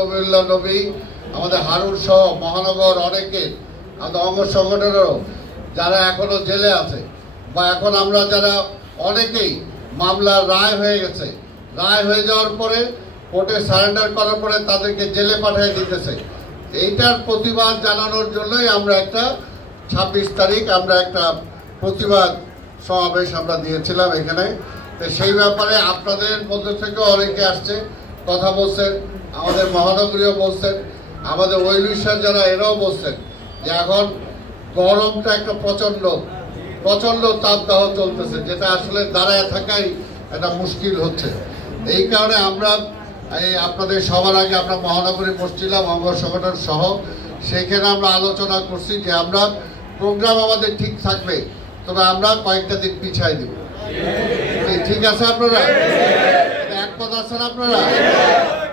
নবীউল্লাহ নবী, আমাদের হারুন সহ মহানগর অনেকে, আমাদের অঙ্গ সংগঠনেরও যারা এখনো জেলে আছে, বা এখন আমরা যারা অনেকেই মামলার রায় হয়ে গেছে, রায় হয়ে যাওয়ার পরে কোর্টে সারেন্ডার করার পরে তাদেরকে জেলে পাঠিয়ে দিতেছে। এইটার প্রতিবাদ জানানোর জন্যই আমরা একটা 26 তারিখ আমরা একটা প্রতিবাদ সমাবেশ আমরা দিয়েছিলাম এখানে। তো সেই ব্যাপারে আপনাদের মধ্যে থেকে অনেকে আসছে, কথা বলছেন, আমাদের মহানগরীও বলছেন, আমাদের ওয়েলুইশার যারা এরাও বলছেন যে এখন গরমটা একটা প্রচন্ড তাপদাহ চলতেছে, যেটা আসলে দাঁড়ায় থাকাই একটা মুশকিল হচ্ছে। এই কারণে আমরা আপনাদের সবার আগে আমরা মহানগরী বসছিলাম অঙ্গ সংগঠন সহ, সেখানে আমরা আলোচনা করছি যে আমরা প্রোগ্রাম আমাদের ঠিক থাকবে, তবে আমরা কয়েকটা দিন পিছাই দিব। ঠিক আছে আপনারা একমত আছেন আপনারা?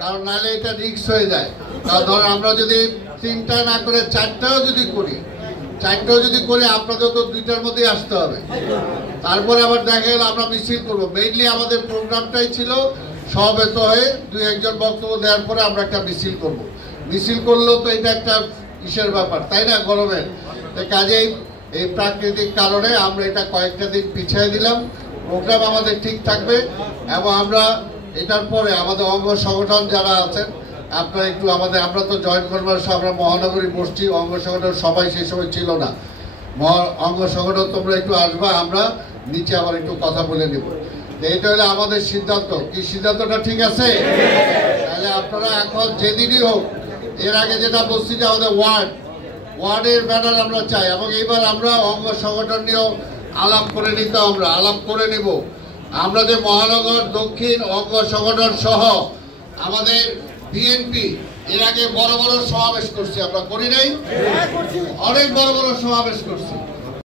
কারণ নাহলে এটা রিস্ক হয়ে যায়। কারণ ধরেন আমরা যদি 3টা না করে 4টাও যদি করি আপনাদের তো 2টার মধ্যেই আসতে হবে। তারপরে আবার দেখা গেল আমরা মিছিল করবো। মেইনলি আমাদের প্রোগ্রামটাই ছিল সমবেত হয়ে 2-1 বক্তব্য দেওয়ার পরে আমরা একটা মিছিল করব। মিছিল করলেও তো এটা একটা ইসের ব্যাপার, তাই না, গরমের। কাজেই এই প্রাকৃতিক কারণে আমরা এটা কয়েকটা দিন পিছিয়ে দিলাম। প্রোগ্রাম আমাদের ঠিক থাকবে এবং আমরা এটার পরে আমাদের অঙ্গ সংগঠন যারা আছেন আপনারা একটু আমরা তো জয়েন্ট করবার আমরা মহানগরী বসছি, অঙ্গ সংগঠন সবাই সেই সময় ছিল না। অঙ্গ সংগঠন তোমরা একটু আসবা, আমরা নিচে আবার একটু কথা বলে নেব। এটা হলো আমাদের সিদ্ধান্ত। কি সিদ্ধান্তটা ঠিক আছে? তাহলে আপনারা এখন যেদিনই হোক, এর আগে যেটা বলছি যে আমাদের ওয়ার্ডের ব্যানার আমরা চাই, এবং এইবার আমরা অঙ্গ সংগঠন নিয়েও আলাপ করে নিব। আমরা যে মহানগর দক্ষিণ অঙ্গ সংগঠন সহ আমাদের বিএনপি এর আগে বড় সমাবেশ করছি, আমরা করি নাই? অনেক বড় সমাবেশ করছি।